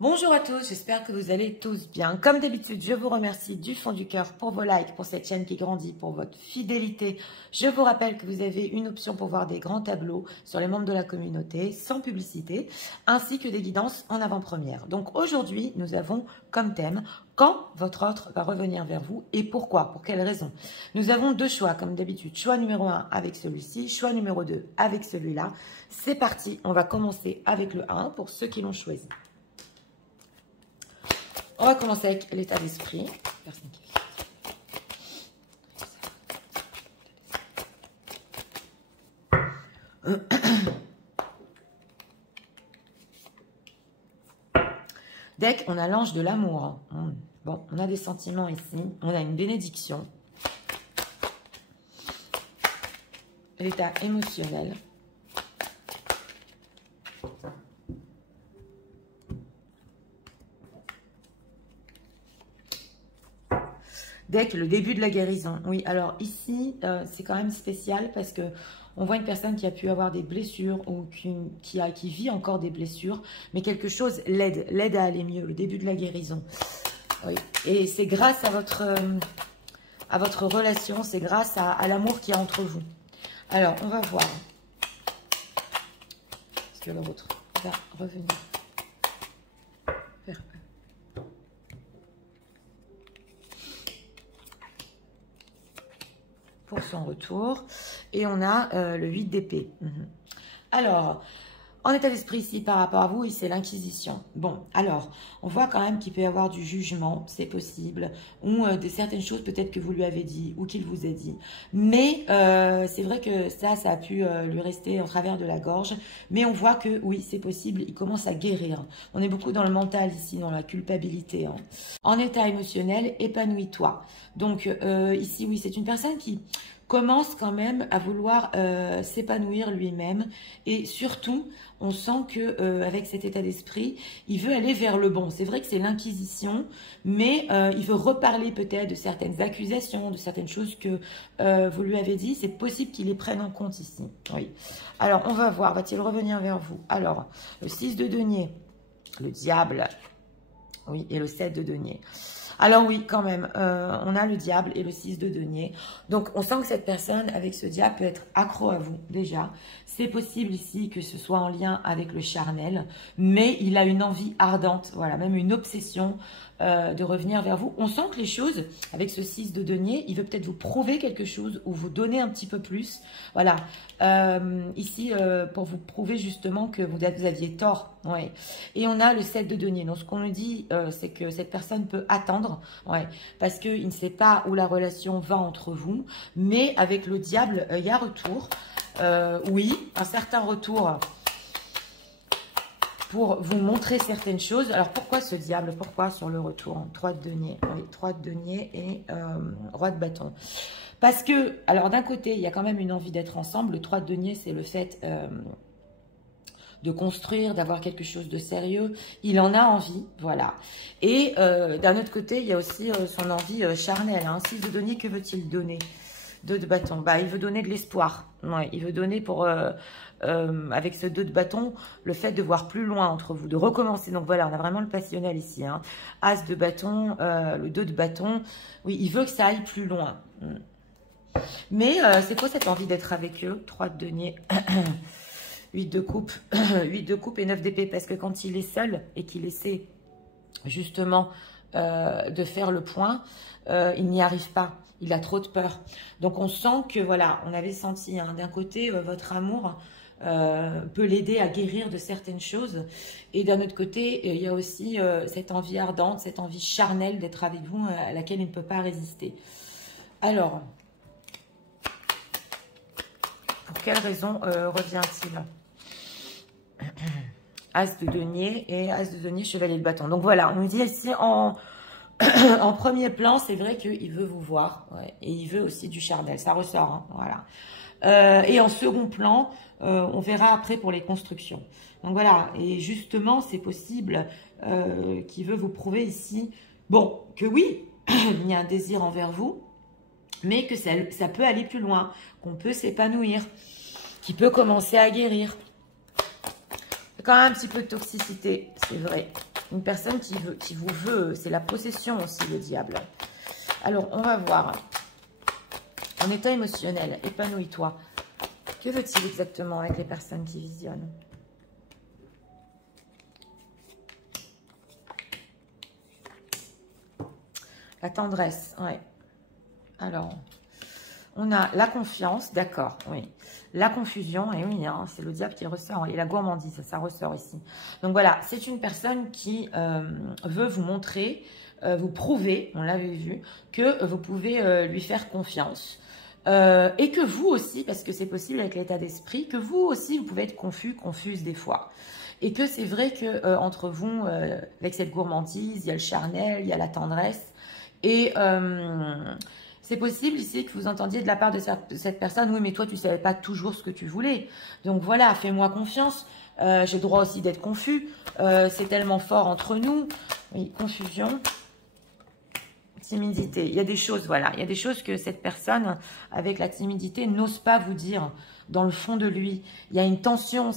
Bonjour à tous, j'espère que vous allez tous bien. Comme d'habitude, je vous remercie du fond du cœur pour vos likes, pour cette chaîne qui grandit, pour votre fidélité. Je vous rappelle que vous avez une option pour voir des grands tableaux sur les membres de la communauté, sans publicité, ainsi que des guidances en avant-première. Donc aujourd'hui, nous avons comme thème quand votre autre va revenir vers vous et pourquoi, pour quelles raisons. Nous avons deux choix, comme d'habitude. Choix numéro 1 avec celui-ci, choix numéro 2 avec celui-là. C'est parti, on va commencer avec le 1 pour ceux qui l'ont choisi. On va commencer avec l'état d'esprit. Deck, on a l'ange de l'amour. Bon, on a des sentiments ici. On a une bénédiction. L'état émotionnel. Deck, le début de la guérison. Oui, alors ici, c'est quand même spécial parce que on voit une personne qui a pu avoir des blessures ou qui vit encore des blessures, mais quelque chose l'aide à aller mieux, le début de la guérison. Oui, et c'est grâce à votre relation, c'est grâce à l'amour qu'il y a entre vous. Alors, on va voir. Est-ce que l'autre va revenir vers eux? Pour son retour. Et on a le 8 d'épée. Alors, en état d'esprit ici, par rapport à vous, c'est l'inquisition. Bon, alors, on voit quand même qu'il peut y avoir du jugement, c'est possible, ou de certaines choses peut-être que vous lui avez dit, ou qu'il vous a dit. Mais c'est vrai que ça a pu lui rester en travers de la gorge. Mais on voit que, oui, c'est possible, il commence à guérir. On est beaucoup dans le mental ici, dans la culpabilité. En état émotionnel, épanouis-toi. Donc, ici, oui, c'est une personne qui commence quand même à vouloir s'épanouir lui-même et surtout on sent que avec cet état d'esprit il veut aller vers le bon. C'est vrai que c'est l'inquisition, mais il veut reparler peut-être de certaines accusations, de certaines choses que vous lui avez dit. C'est possible qu'il les prenne en compte ici. Oui. Alors on va voir, va-t-il revenir vers vous? Alors le 6 de denier, le diable, oui, et le 7 de denier. Alors oui, quand même, on a le diable et le 6 de denier. Donc, on sent que cette personne, avec ce diable, peut être accro à vous, déjà. C'est possible ici que ce soit en lien avec le charnel, mais il a une envie ardente, voilà, même une obsession de revenir vers vous. On sent que les choses, avec ce 6 de denier, il veut peut-être vous prouver quelque chose ou vous donner un petit peu plus. Voilà, ici, pour vous prouver justement que vous aviez tort. Ouais. Et on a le 7 de denier. Donc, ce qu'on nous dit, c'est que cette personne peut attendre, ouais, parce qu'il ne sait pas où la relation va entre vous. Mais avec le diable, il y a retour. Oui, un certain retour pour vous montrer certaines choses. Alors, pourquoi ce diable? Pourquoi sur le retour? 3 de denier. Oui, 3 de denier et roi de bâton. Parce que, alors d'un côté, il y a quand même une envie d'être ensemble. Le 3 de denier, c'est le fait de construire, d'avoir quelque chose de sérieux. Il en a envie, voilà. Et d'un autre côté, il y a aussi son envie charnelle. 6 de denier, que veut-il donner? 2 de bâton, bah, il veut donner de l'espoir. Ouais, il veut donner pour, avec ce 2 de bâton, le fait de voir plus loin entre vous, de recommencer. Donc voilà, on a vraiment le passionnel ici. As de bâton, le 2 de bâton. Oui, il veut que ça aille plus loin. Mais c'est quoi cette envie d'être avec eux? 3 de denier. 8 de coupe, 8 de coupe et 9 d'épée. Parce que quand il est seul et qu'il essaie justement de faire le point, il n'y arrive pas. Il a trop de peur. Donc, on sent que, voilà, on avait senti, d'un côté, votre amour peut l'aider à guérir de certaines choses. Et d'un autre côté, il y a aussi cette envie ardente, cette envie charnelle d'être avec vous, à laquelle il ne peut pas résister. Alors, pour quelle raison revient-il? As de denier et As de denier, chevalier de bâton. Donc, voilà, on nous dit ici en premier plan, c'est vrai qu'il veut vous voir, ouais, et il veut aussi du charnel, ça ressort, voilà. Et en second plan, on verra après pour les constructions. Donc voilà, et justement, c'est possible qu'il veut vous prouver ici, bon, que oui, il y a un désir envers vous, mais que ça peut aller plus loin, qu'on peut s'épanouir, qu'il peut commencer à guérir. Il y a quand même un petit peu de toxicité, c'est vrai. Une personne qui vous veut. C'est la possession aussi, le diable. Alors, on va voir. En état émotionnel, épanouis-toi. Que veut-il exactement avec les personnes qui visionnent? La tendresse, ouais. Alors, on a la confiance, d'accord, oui. La confusion, et oui, hein, c'est le diable qui ressort. Et la gourmandise, ça ressort ici. Donc voilà, c'est une personne qui veut vous montrer, vous prouver, on l'avait vu, que vous pouvez lui faire confiance. Et que vous aussi, parce que c'est possible avec l'état d'esprit, que vous aussi, vous pouvez être confus, confuse des fois. Et que c'est vrai que entre vous, avec cette gourmandise, il y a le charnel, il y a la tendresse. Et c'est possible ici que vous entendiez de la part de cette personne, oui, mais toi, tu ne savais pas toujours ce que tu voulais. Donc voilà, fais-moi confiance. J'ai le droit aussi d'être confus. C'est tellement fort entre nous. Oui, confusion. Timidité. Il y a des choses, voilà. Il y a des choses que cette personne, avec la timidité, n'ose pas vous dire dans le fond de lui. Il y a une tension,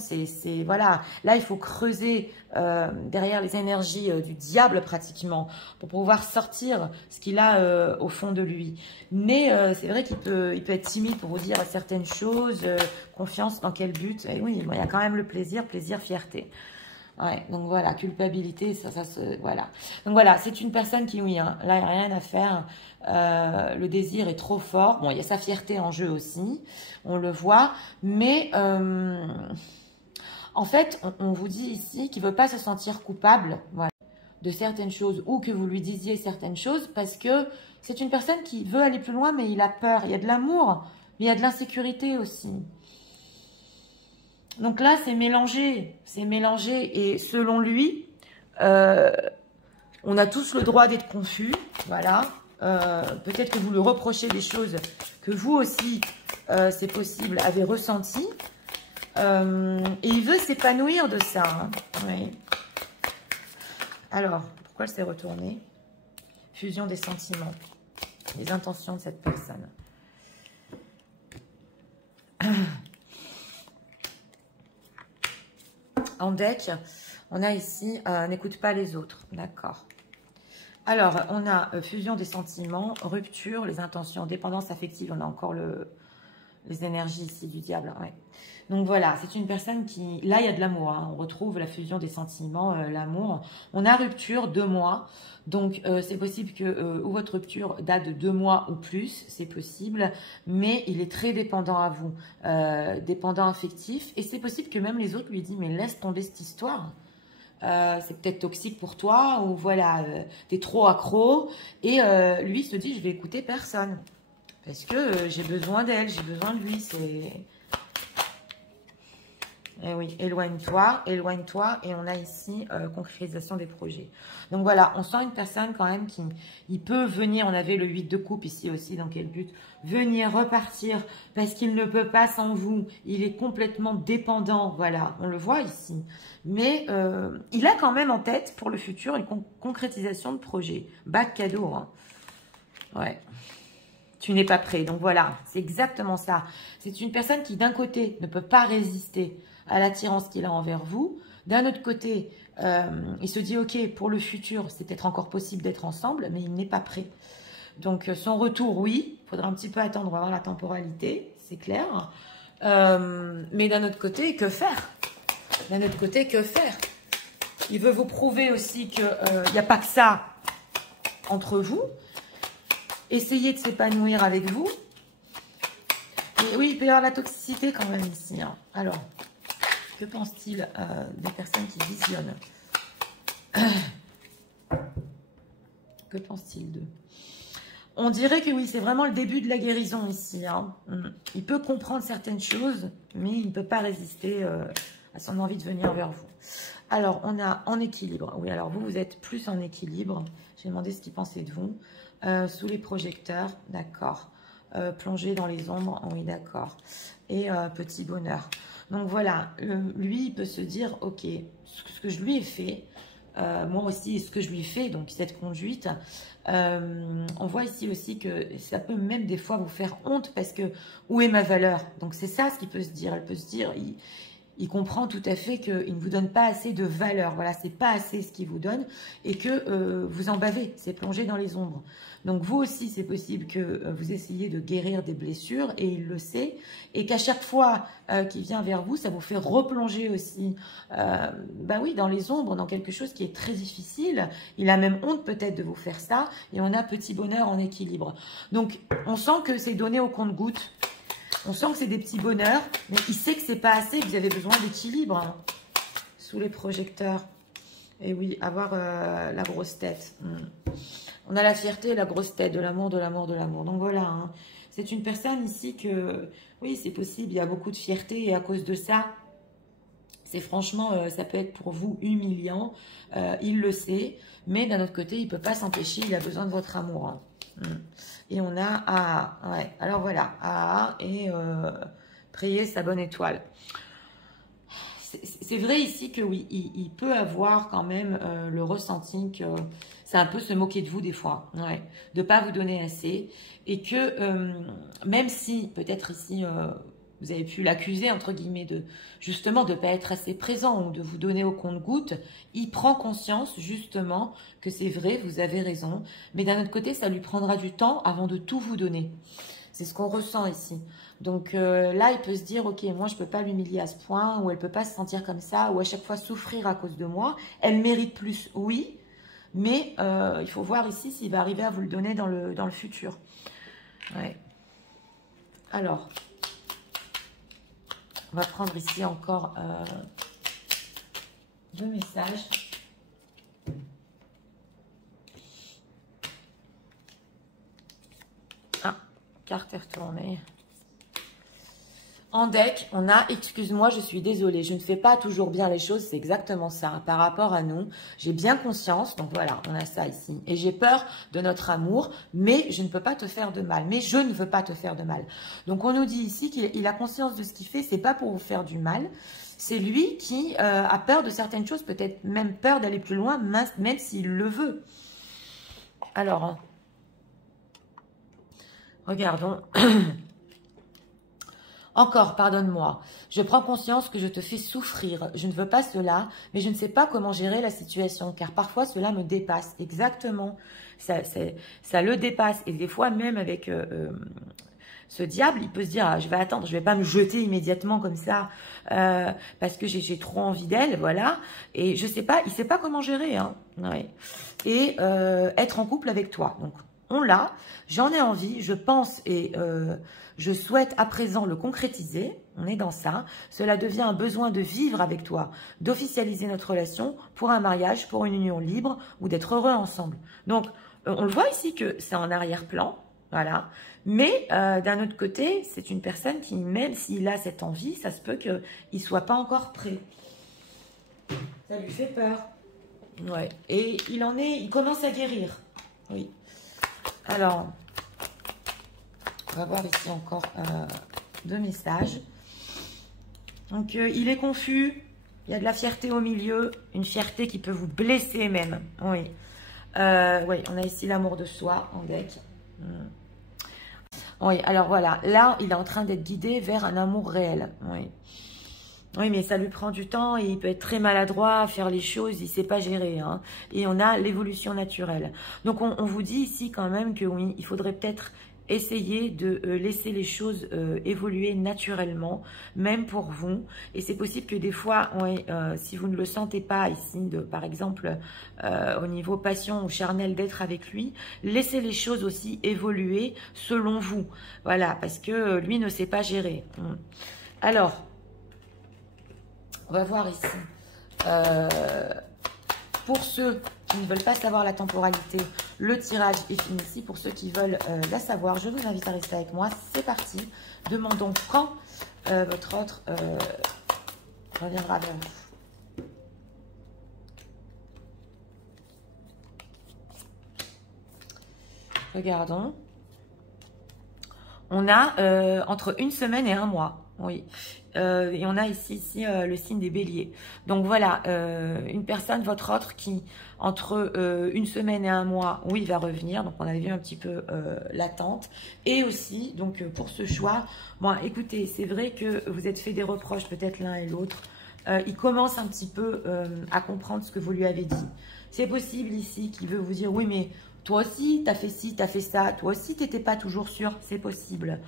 voilà. Là, il faut creuser derrière les énergies du diable pratiquement pour pouvoir sortir ce qu'il a au fond de lui. Mais c'est vrai qu'il peut être timide pour vous dire certaines choses. Confiance, dans quel but? Et oui, il y a quand même le plaisir, fierté. Ouais, donc voilà, culpabilité, voilà. Donc voilà, c'est une personne qui, oui, hein, là, il n'y a rien à faire. Le désir est trop fort. Bon, il y a sa fierté en jeu aussi, on le voit. Mais en fait, on vous dit ici qu'il ne veut pas se sentir coupable, voilà, de certaines choses ou que vous lui disiez certaines choses parce que c'est une personne qui veut aller plus loin, mais il a peur. Il y a de l'amour, mais il y a de l'insécurité aussi. Donc là, c'est mélangé, et selon lui, on a tous le droit d'être confus, voilà. Peut-être que vous lui reprochez des choses que vous aussi, c'est possible, avez ressenties. Et il veut s'épanouir de ça. Hein. Oui. Alors, pourquoi elle s'est retournée? Fusion des sentiments, les intentions de cette personne. En deck, on a ici n'écoute pas les autres. D'accord. Alors, on a fusion des sentiments, rupture, les intentions, dépendance affective. On a encore les énergies ici du diable. Ouais. Donc voilà, c'est une personne qui... Là, il y a de l'amour. Hein. On retrouve la fusion des sentiments, l'amour. On a rupture 2 mois. Donc, c'est possible que ou votre rupture date de 2 mois ou plus. C'est possible. Mais il est très dépendant à vous. Dépendant affectif. Et c'est possible que même les autres lui disent, mais laisse tomber cette histoire. C'est peut-être toxique pour toi. Ou voilà, t'es trop accro. Et lui, il se dit, je vais écouter personne. Parce que j'ai besoin d'elle, j'ai besoin de lui. C'est... Eh oui, éloigne-toi, éloigne-toi. Et on a ici concrétisation des projets. Donc voilà, on sent une personne quand même qui il peut venir. On avait le 8 de coupe ici aussi. Dans quel but? Venir, repartir. Parce qu'il ne peut pas sans vous. Il est complètement dépendant. Voilà, on le voit ici. Mais il a quand même en tête pour le futur une concrétisation de projet. Bac cadeau. Hein. Ouais. Tu n'es pas prêt. Donc voilà, c'est exactement ça. C'est une personne qui d'un côté ne peut pas résister à l'attirance qu'il a envers vous. D'un autre côté, il se dit, ok, pour le futur, c'est peut-être encore possible d'être ensemble, mais il n'est pas prêt. Donc son retour, oui, il faudra un petit peu attendre, on va voir la temporalité, c'est clair. Mais d'un autre côté, que faire? D'un autre côté, que faire? Il veut vous prouver aussi qu'il n'y a pas que ça entre vous. Essayez de s'épanouir avec vous. Et oui, il peut y avoir la toxicité quand même ici. Hein. Alors, que pense-t-il des personnes qui visionnent? Que pense-t-il d'eux? On dirait que oui, c'est vraiment le début de la guérison ici. Hein. Il peut comprendre certaines choses, mais il ne peut pas résister à son envie de venir vers vous. Alors, on a en équilibre. Oui, alors vous êtes plus en équilibre. J'ai demandé ce qu'il pensait de vous. Sous les projecteurs, d'accord. Plongé dans les ombres, oui, d'accord. Et petit bonheur. Donc voilà, lui, il peut se dire, ok, ce que je lui ai fait, moi aussi, ce que je lui ai fait, donc cette conduite, on voit ici aussi que ça peut même des fois vous faire honte parce que où est ma valeur? Donc c'est ça ce qu'il peut se dire. Elle peut se dire, il comprend tout à fait qu'il ne vous donne pas assez de valeur. Voilà, c'est pas assez ce qu'il vous donne et que vous en bavez, c'est plongé dans les ombres. Donc vous aussi, c'est possible que vous essayiez de guérir des blessures et il le sait. Et qu'à chaque fois qu'il vient vers vous, ça vous fait replonger aussi bah oui, dans les ombres, dans quelque chose qui est très difficile. Il a même honte peut-être de vous faire ça. Et on a petit bonheur en équilibre. Donc on sent que c'est donné au compte-gouttes. On sent que c'est des petits bonheurs, mais il sait que c'est pas assez, que vous avez besoin d'équilibre hein, sous les projecteurs. Et oui, avoir la grosse tête. On a la fierté et la grosse tête, de l'amour, de l'amour, de l'amour. Donc voilà, hein. C'est une personne ici que, oui, c'est possible, il y a beaucoup de fierté et à cause de ça, c'est franchement, ça peut être pour vous humiliant. Il le sait, mais d'un autre côté, il ne peut pas s'empêcher, il a besoin de votre amour. Hein. Et on a AA. Ouais. Alors voilà, AA et prier sa bonne étoile. C'est vrai ici que oui, il peut avoir quand même le ressenti que c'est un peu se moquer de vous des fois, ouais, de ne pas vous donner assez. Et que même si peut-être ici vous avez pu l'accuser entre guillemets de justement de ne pas être assez présent ou de vous donner au compte-gouttes, il prend conscience justement que c'est vrai, vous avez raison. Mais d'un autre côté, ça lui prendra du temps avant de tout vous donner. C'est ce qu'on ressent ici. Donc là, il peut se dire, ok, moi, je ne peux pas l'humilier à ce point, ou elle ne peut pas se sentir comme ça, ou à chaque fois souffrir à cause de moi. Elle mérite plus, oui, mais il faut voir ici s'il va arriver à vous le donner dans le futur. Ouais. Alors, on va prendre ici encore 2 messages. Carte est retournée. En deck, on a, excuse-moi, je suis désolée, je ne fais pas toujours bien les choses, c'est exactement ça, par rapport à nous. J'ai bien conscience, donc voilà, on a ça ici. Et j'ai peur de notre amour, mais je ne peux pas te faire de mal, mais je ne veux pas te faire de mal. Donc on nous dit ici qu'il a conscience de ce qu'il fait, c'est pas pour vous faire du mal, c'est lui qui a peur de certaines choses, peut-être même peur d'aller plus loin, même s'il le veut. Alors, regardons. Encore, pardonne-moi. Je prends conscience que je te fais souffrir. Je ne veux pas cela, mais je ne sais pas comment gérer la situation, car parfois cela me dépasse. Exactement. Ça le dépasse. Et des fois, même avec ce diable, il peut se dire, ah, je vais attendre, je vais pas me jeter immédiatement comme ça, parce que j'ai trop envie d'elle, voilà. Et je sais pas, il sait pas comment gérer, hein. Ouais. Et être en couple avec toi. Donc, on l'a, j'en ai envie, je pense et je souhaite à présent le concrétiser, on est dans ça. Cela devient un besoin de vivre avec toi, d'officialiser notre relation pour un mariage, pour une union libre ou d'être heureux ensemble. Donc, on le voit ici que c'est en arrière-plan, voilà. Mais d'un autre côté, c'est une personne qui, même s'il a cette envie, ça se peut qu'il ne soit pas encore prêt. Ça lui fait peur. Ouais. Et il commence à guérir. Oui. Alors, on va voir ici encore 2 messages. Donc, il est confus. Il y a de la fierté au milieu. Une fierté qui peut vous blesser même. Oui. Oui, on a ici l'amour de soi en deck. Oui, alors voilà. Là, il est en train d'être guidé vers un amour réel. Oui. Oui, mais ça lui prend du temps et il peut être très maladroit à faire les choses, il ne sait pas gérer. Hein. Et on a l'évolution naturelle. Donc, on vous dit ici quand même que oui, il faudrait peut-être essayer de laisser les choses évoluer naturellement, même pour vous. Et c'est possible que des fois, ouais, si vous ne le sentez pas ici, par exemple, au niveau passion ou charnel d'être avec lui, laissez les choses aussi évoluer selon vous. Voilà, parce que lui ne sait pas gérer. Alors, on va voir ici. Pour ceux qui ne veulent pas savoir la temporalité, le tirage est fini ici. Pour ceux qui veulent la savoir, je vous invite à rester avec moi. C'est parti. Demandons quand votre autre reviendra vers vous. Regardons. On a entre 1 semaine et 1 mois. Oui. Et on a ici le signe des béliers. Donc voilà, une personne, votre autre, qui entre une semaine et un mois, oui, va revenir. Donc on avait vu un petit peu l'attente. Et aussi, donc pour ce choix, bon, écoutez, c'est vrai que vous êtes fait des reproches peut-être l'un et l'autre. Il commence un petit peu à comprendre ce que vous lui avez dit. C'est possible ici qu'il veut vous dire, oui, mais toi aussi, tu as fait ci, tu as fait ça. Toi aussi, tu n'étais pas toujours sûr. C'est possible.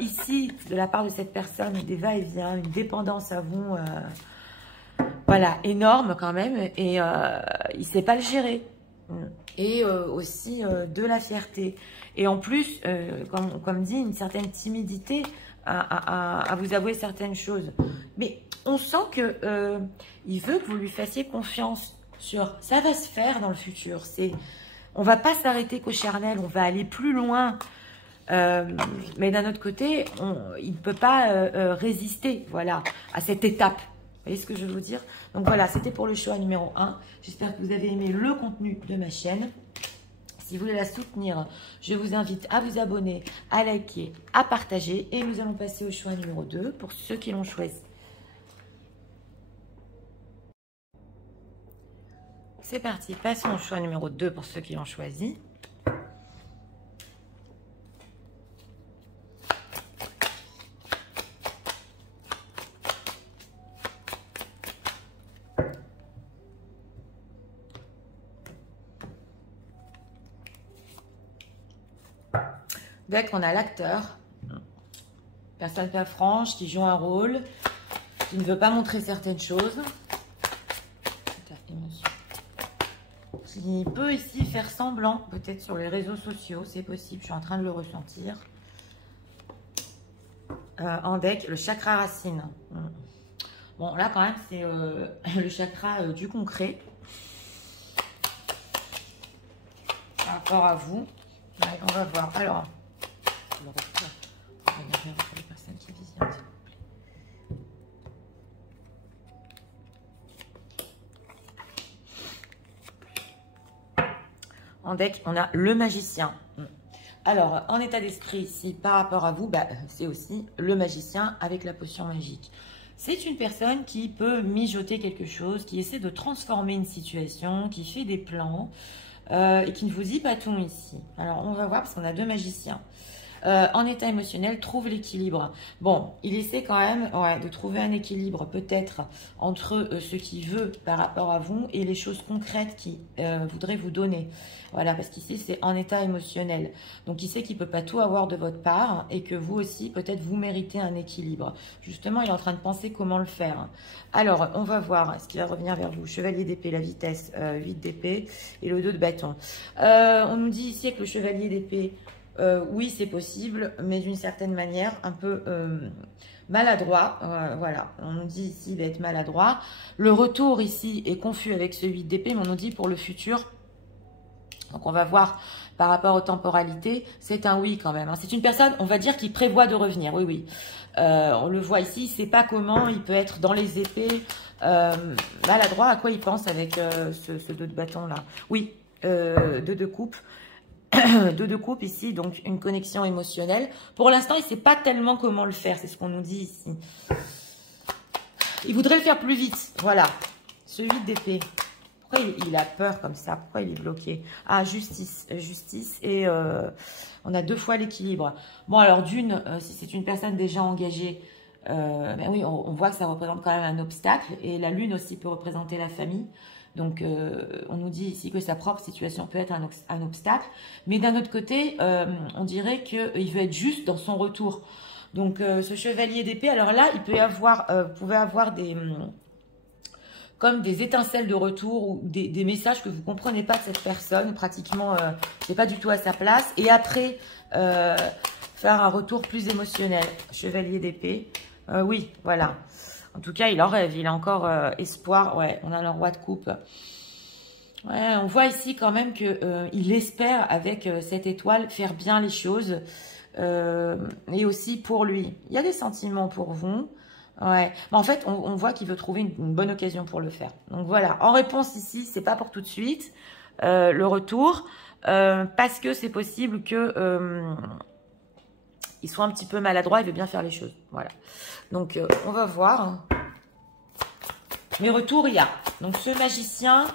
Ici, de la part de cette personne, des va-et-vient, une dépendance à vous, voilà, énorme quand même. Et il ne sait pas le gérer. Et aussi de la fierté. Et en plus, comme dit, une certaine timidité à vous avouer certaines choses. Mais on sent que il veut que vous lui fassiez confiance sur ça va se faire dans le futur. On va pas s'arrêter qu'au charnel, on va aller plus loin. Mais d'un autre côté, il ne peut pas résister, voilà, à cette étape. Vous voyez ce que je veux vous dire? Donc voilà, c'était pour le choix numéro 1. J'espère que vous avez aimé le contenu de ma chaîne. Si vous voulez la soutenir, je vous invite à vous abonner, à liker, à partager. Et nous allons passer au choix numéro 2 pour ceux qui l'ont choisi. C'est parti, passons au choix numéro 2 pour ceux qui l'ont choisi. Dès qu'on a l'acteur, personne pas franche, qui joue un rôle, qui ne veut pas montrer certaines choses, qui peut ici faire semblant, peut-être sur les réseaux sociaux, c'est possible, je suis en train de le ressentir. En deck, le chakra racine. Bon, là quand même, c'est le chakra du concret. Par rapport à vous. Ouais, on va voir. Alors, on va regarder pour les personnes qui visionnent, s'il vous plaît. En deck, on a le magicien. Alors, en état d'esprit, ici, par rapport à vous, bah, c'est aussi le magicien avec la potion magique. C'est une personne qui peut mijoter quelque chose, qui essaie de transformer une situation, qui fait des plans et qui ne vous dit pas tout ici. Alors, on va voir parce qu'on a 2 magiciens. En état émotionnel, trouve l'équilibre. Bon, il essaie quand même de trouver un équilibre peut-être entre ce qu'il veut par rapport à vous et les choses concrètes qu'il voudrait vous donner. Voilà, parce qu'ici, c'est en état émotionnel. Donc, il sait qu'il ne peut pas tout avoir de votre part et que vous aussi, peut-être, vous méritez un équilibre. Justement, il est en train de penser comment le faire. Alors, on va voir ce qui va revenir vers vous. Chevalier d'épée, la vitesse, 8 d'épée et le 2 de bâton. On nous dit ici que le chevalier d'épée, oui, c'est possible, mais d'une certaine manière, un peu maladroit. Voilà, on nous dit ici d'être maladroit. Le retour ici est confus avec ce 8 d'épée, mais on nous dit pour le futur. Donc, on va voir par rapport aux temporalités. C'est un oui quand même. C'est une personne, on va dire, qui prévoit de revenir. Oui, oui. On le voit ici. Il ne sait pas comment. Il peut être dans les épées. Maladroit. À quoi il pense avec ce 2 de bâton là? Oui, 2 de coupe. 2 de coupe ici, donc une connexion émotionnelle. Pour l'instant, il ne sait pas tellement comment le faire. C'est ce qu'on nous dit ici. Il voudrait le faire plus vite. Voilà. Ce 8 d'épée. Pourquoi il a peur comme ça? Pourquoi il est bloqué? Ah, justice. Justice et on a 2 fois l'équilibre. Bon, alors d'une, si c'est une personne déjà engagée, ben oui, on voit que ça représente quand même un obstacle. Et la lune aussi peut représenter la famille. Donc, on nous dit ici que sa propre situation peut être un obstacle. Mais d'un autre côté, on dirait qu'il veut être juste dans son retour. Donc, ce chevalier d'épée, alors là, il peut y avoir, vous pouvez avoir comme des étincelles de retour ou des messages que vous ne comprenez pas de cette personne. Pratiquement, c'est pas du tout à sa place. Et après, faire un retour plus émotionnel. Chevalier d'épée. Oui, voilà. En tout cas, il en rêve. Il a encore espoir. Ouais, on a le roi de coupe. Ouais, on voit ici quand même qu'il espère, avec cette étoile, faire bien les choses. Et aussi pour lui. Il y a des sentiments pour vous. Ouais. Mais en fait, on voit qu'il veut trouver une bonne occasion pour le faire. Donc voilà. En réponse ici, c'est pas pour tout de suite. Le retour. Parce que c'est possible que... il soit un petit peu maladroit, il veut bien faire les choses. Voilà. Donc, on va voir. Mais retour, il y a. Donc, ce magicien,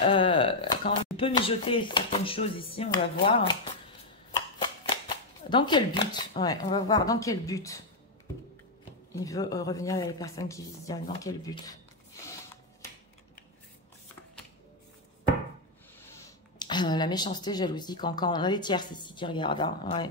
quand il peut mijoter certaines choses ici, on va voir. Dans quel but? Ouais, on va voir dans quel but. Il veut revenir avec les personnes qui visionnent. Dans quel but? La méchanceté, jalousie, quand on a les tierces ici qui regardent. Hein, ouais.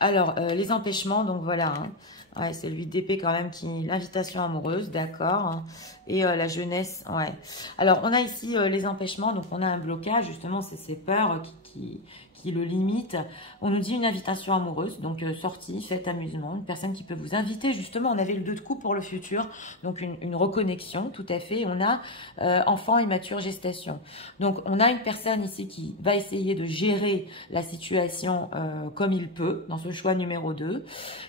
Alors, les empêchements, donc voilà. Hein. Ouais, c'est le 8 d'épée quand même, l'invitation amoureuse, d'accord. Hein. Et la jeunesse, ouais. Alors, on a ici les empêchements, donc on a un blocage, justement, c'est ces peurs qui le limitent. On nous dit une invitation amoureuse, donc sortie, fête, amusement, une personne qui peut vous inviter, justement, on avait le 2 de coupe pour le futur, donc une reconnexion, tout à fait. On a enfant immature, gestation. Donc, on a une personne ici qui va essayer de gérer la situation comme il peut, dans ce choix numéro 2.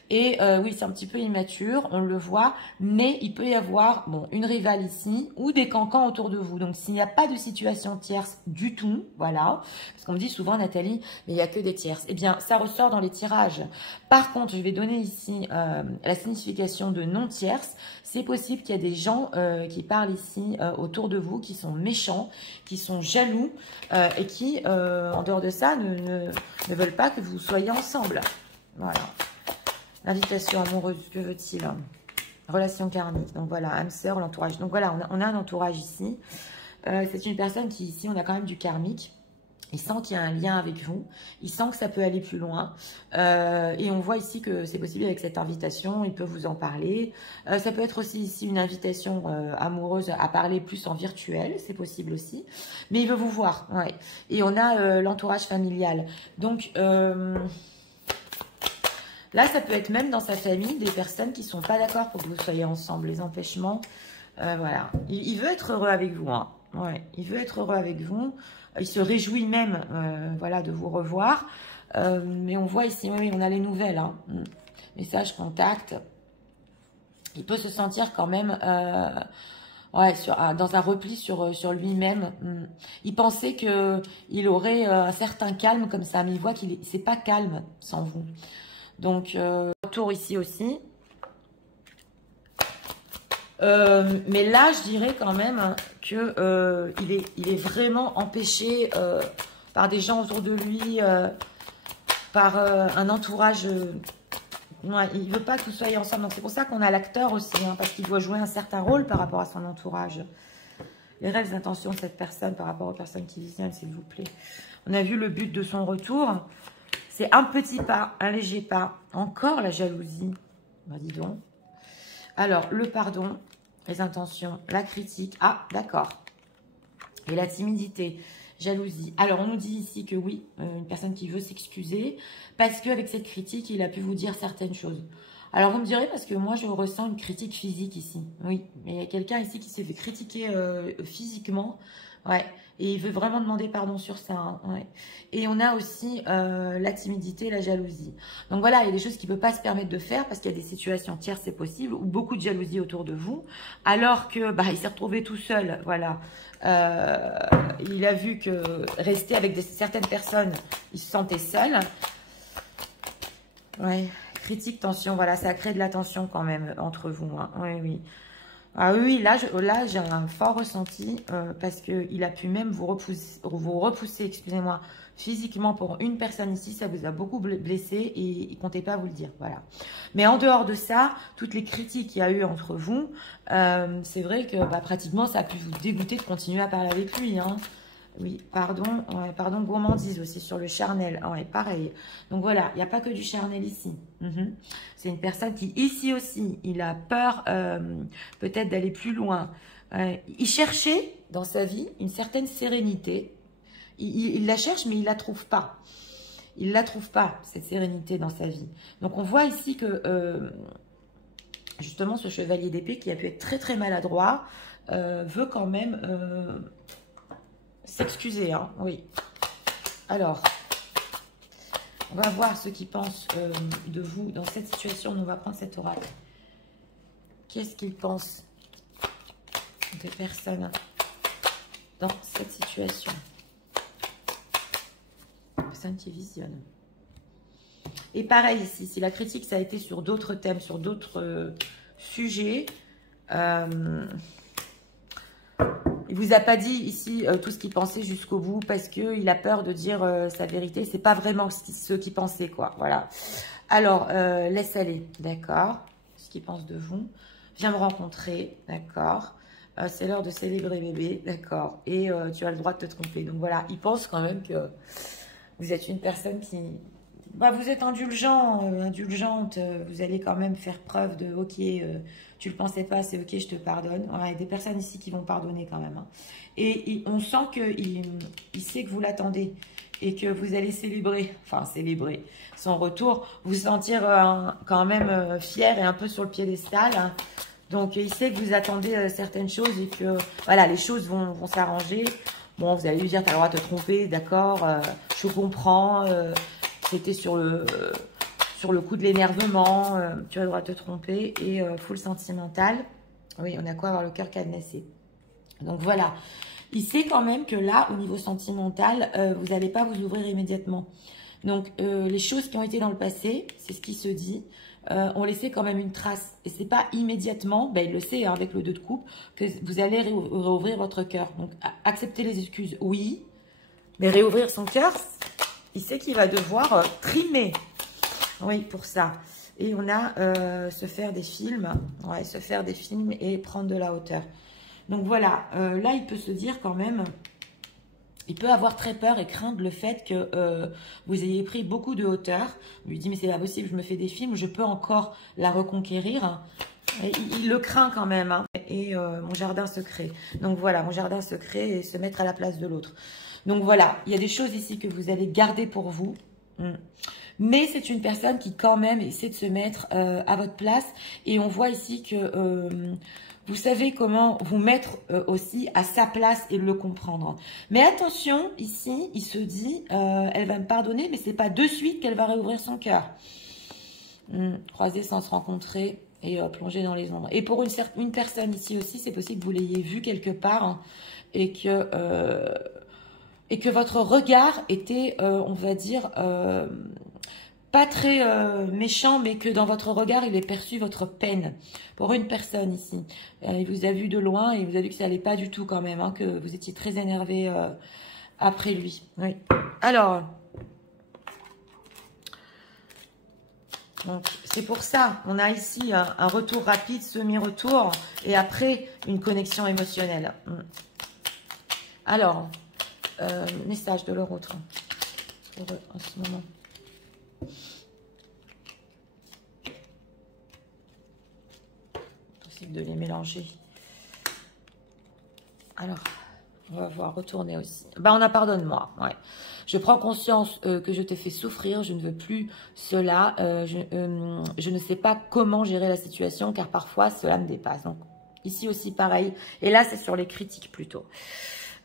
Et oui, c'est un petit peu immature, on le voit, mais il peut y avoir bon, une rivale ici ou des cancans autour de vous. Donc, s'il n'y a pas de situation tierce du tout, voilà, parce qu'on me dit souvent, Nathalie, mais il n'y a que des tierces. Eh bien, ça ressort dans les tirages. Par contre, je vais donner ici la signification de non tierce. C'est possible qu'il y a des gens qui parlent ici autour de vous, qui sont méchants, qui sont jaloux et qui, en dehors de ça, ne veulent pas que vous soyez ensemble. Voilà. Invitation amoureuse, que veut-il? Relation karmique. Donc voilà, âme sœur, l'entourage. Donc voilà, on a un entourage ici. C'est une personne qui, ici, on a quand même du karmique. Il sent qu'il y a un lien avec vous. Il sent que ça peut aller plus loin. Et on voit ici que c'est possible avec cette invitation. Il peut vous en parler. Ça peut être aussi ici une invitation amoureuse à parler plus en virtuel. C'est possible aussi. Mais il veut vous voir. Ouais. Et on a l'entourage familial. Donc... là, ça peut être même dans sa famille des personnes qui ne sont pas d'accord pour que vous soyez ensemble. Les empêchements, voilà. Il veut être heureux avec vous. Hein. Ouais, il veut être heureux avec vous. Il se réjouit même voilà, de vous revoir. Mais on voit ici, oui, on a les nouvelles. Hein. Message, contact. Il peut se sentir quand même... ouais, dans un repli sur lui-même. Il pensait qu'il aurait un certain calme comme ça. Mais il voit qu'il c'est pas calme sans vous. Donc, retour ici aussi. Mais là, je dirais quand même que il est vraiment empêché par des gens autour de lui, par un entourage. Ouais, il ne veut pas que vous soyez ensemble. Donc, c'est pour ça qu'on a l'acteur aussi, hein, parce qu'il doit jouer un certain rôle par rapport à son entourage. Les rêves, les intentions de cette personne par rapport aux personnes qui visionnent, s'il vous plaît. On a vu le but de son retour. C'est un petit pas, un léger pas. Encore la jalousie. Bah, dis donc. Alors, le pardon, les intentions, la critique. Ah, d'accord. Et la timidité, jalousie. Alors, on nous dit ici que oui, une personne qui veut s'excuser parce qu'avec cette critique, il a pu vous dire certaines choses. Alors, vous me direz, parce que moi, je ressens une critique physique ici. Oui, mais il y a quelqu'un ici qui s'est fait critiquer physiquement. Ouais, et il veut vraiment demander pardon sur ça. Hein, ouais. Et on a aussi la timidité, la jalousie. Donc voilà, il y a des choses qu'il ne peut pas se permettre de faire parce qu'il y a des situations tierces, c'est possible, ou beaucoup de jalousie autour de vous, alors que bah, il s'est retrouvé tout seul. Voilà, il a vu que rester avec certaines personnes, il se sentait seul. Ouais, critique, tension, voilà, ça crée de la tension quand même entre vous. Hein. Oui, oui. Ah oui, là j'ai un fort ressenti parce qu'il a pu même vous repousser, excusez-moi, physiquement pour une personne ici. Ça vous a beaucoup blessé et il ne comptait pas vous le dire. Voilà. Mais en dehors de ça, toutes les critiques qu'il y a eu entre vous, c'est vrai que bah, pratiquement ça a pu vous dégoûter de continuer à parler avec lui. Hein. Oui, pardon, ouais, pardon, gourmandise aussi sur le charnel. Ouais, pareil. Donc voilà, il n'y a pas que du charnel ici. C'est une personne qui, ici aussi, il a peur peut-être d'aller plus loin. Il cherchait dans sa vie une certaine sérénité. Il la cherche, mais il ne la trouve pas. Il ne la trouve pas, cette sérénité dans sa vie. Donc on voit ici que, justement, ce chevalier d'épée qui a pu être très très maladroit, veut quand même... s'excuser, hein, oui. Alors, on va voir ce qu'ils pensent de vous dans cette situation. On va prendre cet oracle. Qu'est-ce qu'ils pensent des personnes dans cette situation? Personne qui visionne. Et pareil ici, si la critique, ça a été sur d'autres thèmes, sur d'autres sujets, il vous a pas dit ici tout ce qu'il pensait jusqu'au bout parce qu'il a peur de dire sa vérité. C'est pas vraiment ce qu'il pensait, quoi. Voilà. Alors, laisse aller, d'accord. Ce qu'il pense de vous. Viens me rencontrer, d'accord. C'est l'heure de célébrer bébé, d'accord. Et tu as le droit de te tromper. Donc voilà, il pense quand même que vous êtes une personne qui... Bah, vous êtes indulgent, indulgente. Vous allez quand même faire preuve de, ok, tu le pensais pas, c'est ok, je te pardonne. Ouais, il y a des personnes ici qui vont pardonner quand même. Hein. Et on sent qu'il sait que vous l'attendez et que vous allez célébrer, enfin célébrer son retour, vous sentir quand même fier et un peu sur le piédestal. Hein. Donc, il sait que vous attendez certaines choses et que, voilà, les choses vont s'arranger. Bon, vous allez lui dire, tu as le droit de te tromper, d'accord, je comprends, c'était sur le coup de l'énervement, tu as le droit de te tromper, et full sentimental. Oui, on a quoi avoir le cœur cadenassé. Donc, voilà. Il sait quand même que là, au niveau sentimental, vous n'allez pas vous ouvrir immédiatement. Donc, les choses qui ont été dans le passé, c'est ce qui se dit, ont laissé quand même une trace. Et c'est pas immédiatement, ben, il le sait hein, avec le 2 de coupe, que vous allez réouvrir votre cœur. Donc, accepter les excuses, oui. Mais réouvrir son cœur, il sait qu'il va devoir trimer. Oui, pour ça. Et on a se faire des films. Ouais, se faire des films et prendre de la hauteur. Donc, voilà. Là, il peut se dire quand même... Il peut avoir très peur et craindre le fait que vous ayez pris beaucoup de hauteur. Il lui dit, mais c'est pas possible, je me fais des films, je peux encore la reconquérir. Et il le craint quand même. Hein. Et mon jardin secret. Donc voilà, mon jardin secret et se mettre à la place de l'autre. Donc voilà, il y a des choses ici que vous allez garder pour vous. Mais c'est une personne qui quand même essaie de se mettre à votre place. Et on voit ici que... vous savez comment vous mettre aussi à sa place et le comprendre. Mais attention, ici, il se dit, elle va me pardonner, mais c'est pas de suite qu'elle va réouvrir son cœur. Croiser sans se rencontrer et plonger dans les ombres. Et pour une personne ici aussi, c'est possible que vous l'ayez vu quelque part hein, et que votre regard était, on va dire... pas très méchant, mais que dans votre regard, il est perçu votre peine. Pour une personne ici. Il vous a vu de loin et il vous a vu que ça n'allait pas du tout quand même, hein, que vous étiez très énervé après lui. Oui. Alors, c'est pour ça, on a ici un retour rapide, semi-retour, et après, une connexion émotionnelle. Alors, message de leur autre pour eux en ce moment. De les mélanger. Alors, on va voir, retourner aussi. Ben, on a pardonne-moi. Ouais. Je prends conscience que je t'ai fait souffrir. Je ne veux plus cela. Je ne sais pas comment gérer la situation car parfois cela me dépasse. Donc, ici aussi pareil. Et là, c'est sur les critiques plutôt.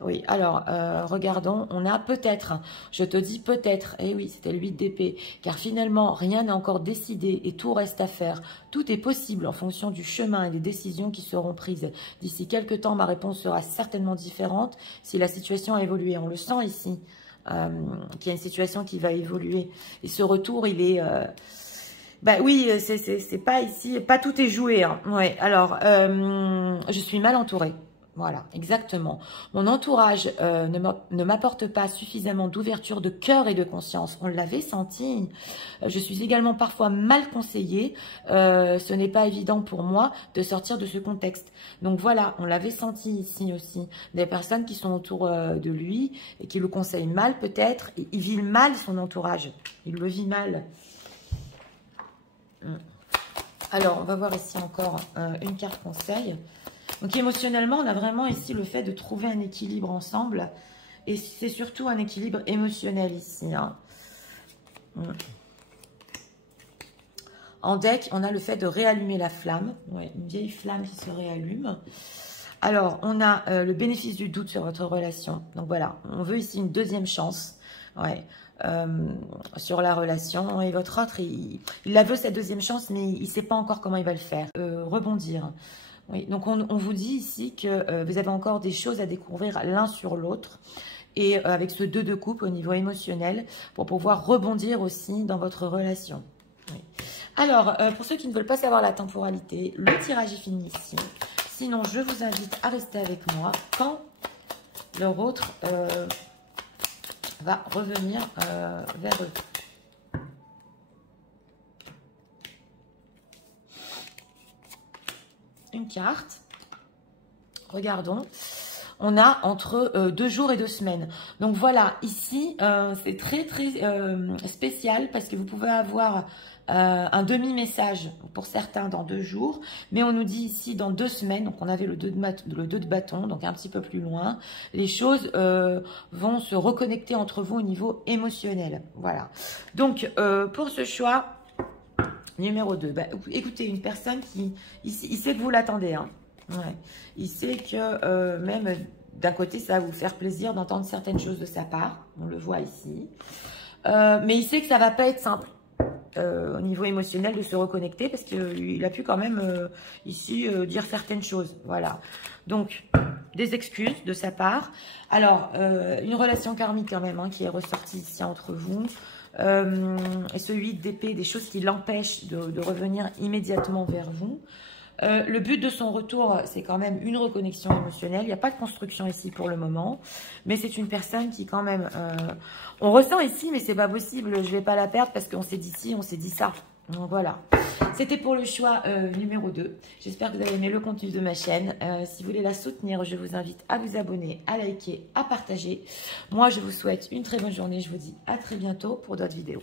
Oui, alors, regardons, on a peut-être, je te dis peut-être, et oui, c'était le 8 d'épée, car finalement, rien n'est encore décidé et tout reste à faire. Tout est possible en fonction du chemin et des décisions qui seront prises. D'ici quelques temps, ma réponse sera certainement différente si la situation a évolué. On le sent ici, qu'il y a une situation qui va évoluer. Et ce retour, il est... bah oui, c'est pas ici, pas tout est joué. Hein. Ouais, alors, je suis mal entourée. Voilà, exactement. Mon entourage ne m'apporte pas suffisamment d'ouverture de cœur et de conscience. On l'avait senti. Je suis également parfois mal conseillée. Ce n'est pas évident pour moi de sortir de ce contexte. Donc voilà, on l'avait senti ici aussi. Des personnes qui sont autour de lui et qui le conseillent mal peut-être. Il vit mal son entourage. Il le vit mal. Alors, on va voir ici encore une carte conseil. Donc émotionnellement, on a vraiment ici le fait de trouver un équilibre ensemble. Et c'est surtout un équilibre émotionnel ici. Hein. En deck, on a le fait de réallumer la flamme. Ouais, une vieille flamme qui se réallume. Alors, on a le bénéfice du doute sur votre relation. Donc voilà, on veut ici une deuxième chance. Ouais. Sur la relation. Et votre autre, il la veut cette deuxième chance, mais il ne sait pas encore comment il va le faire. Rebondir. Oui, donc on vous dit ici que vous avez encore des choses à découvrir l'un sur l'autre et avec ce 2 de coupe au niveau émotionnel pour pouvoir rebondir aussi dans votre relation. Oui. Alors, pour ceux qui ne veulent pas savoir la temporalité, le tirage est fini ici. Sinon, je vous invite à rester avec moi quand leur autre va revenir vers eux. Une carte. Regardons. On a entre 2 jours et 2 semaines. Donc voilà, ici, c'est très spécial parce que vous pouvez avoir un demi-message pour certains dans 2 jours. Mais on nous dit ici dans 2 semaines, donc on avait le 2 de bâton, donc un petit peu plus loin. Les choses vont se reconnecter entre vous au niveau émotionnel. Voilà. Donc pour ce choix, numéro 2, bah, écoutez, une personne qui, il sait que vous l'attendez, hein. Ouais. Il sait que même d'un côté, ça va vous faire plaisir d'entendre certaines choses de sa part. On le voit ici. Mais il sait que ça va pas être simple au niveau émotionnel de se reconnecter parce qu'il a pu quand même ici dire certaines choses. Voilà. Donc, des excuses de sa part. Alors, une relation karmique quand même hein, qui est ressortie ici entre vous. Et ce 8 d'épée, des choses qui l'empêchent de revenir immédiatement vers vous. Le but de son retour, c'est quand même une reconnexion émotionnelle. Il n'y a pas de construction ici pour le moment. Mais c'est une personne qui quand même... on ressent ici, mais c'est pas possible. Je ne vais pas la perdre parce qu'on s'est dit ci, on s'est dit ça. Donc voilà. C'était pour le choix numéro 2. J'espère que vous avez aimé le contenu de ma chaîne. Si vous voulez la soutenir, je vous invite à vous abonner, à liker, à partager. Moi, je vous souhaite une très bonne journée. Je vous dis à très bientôt pour d'autres vidéos.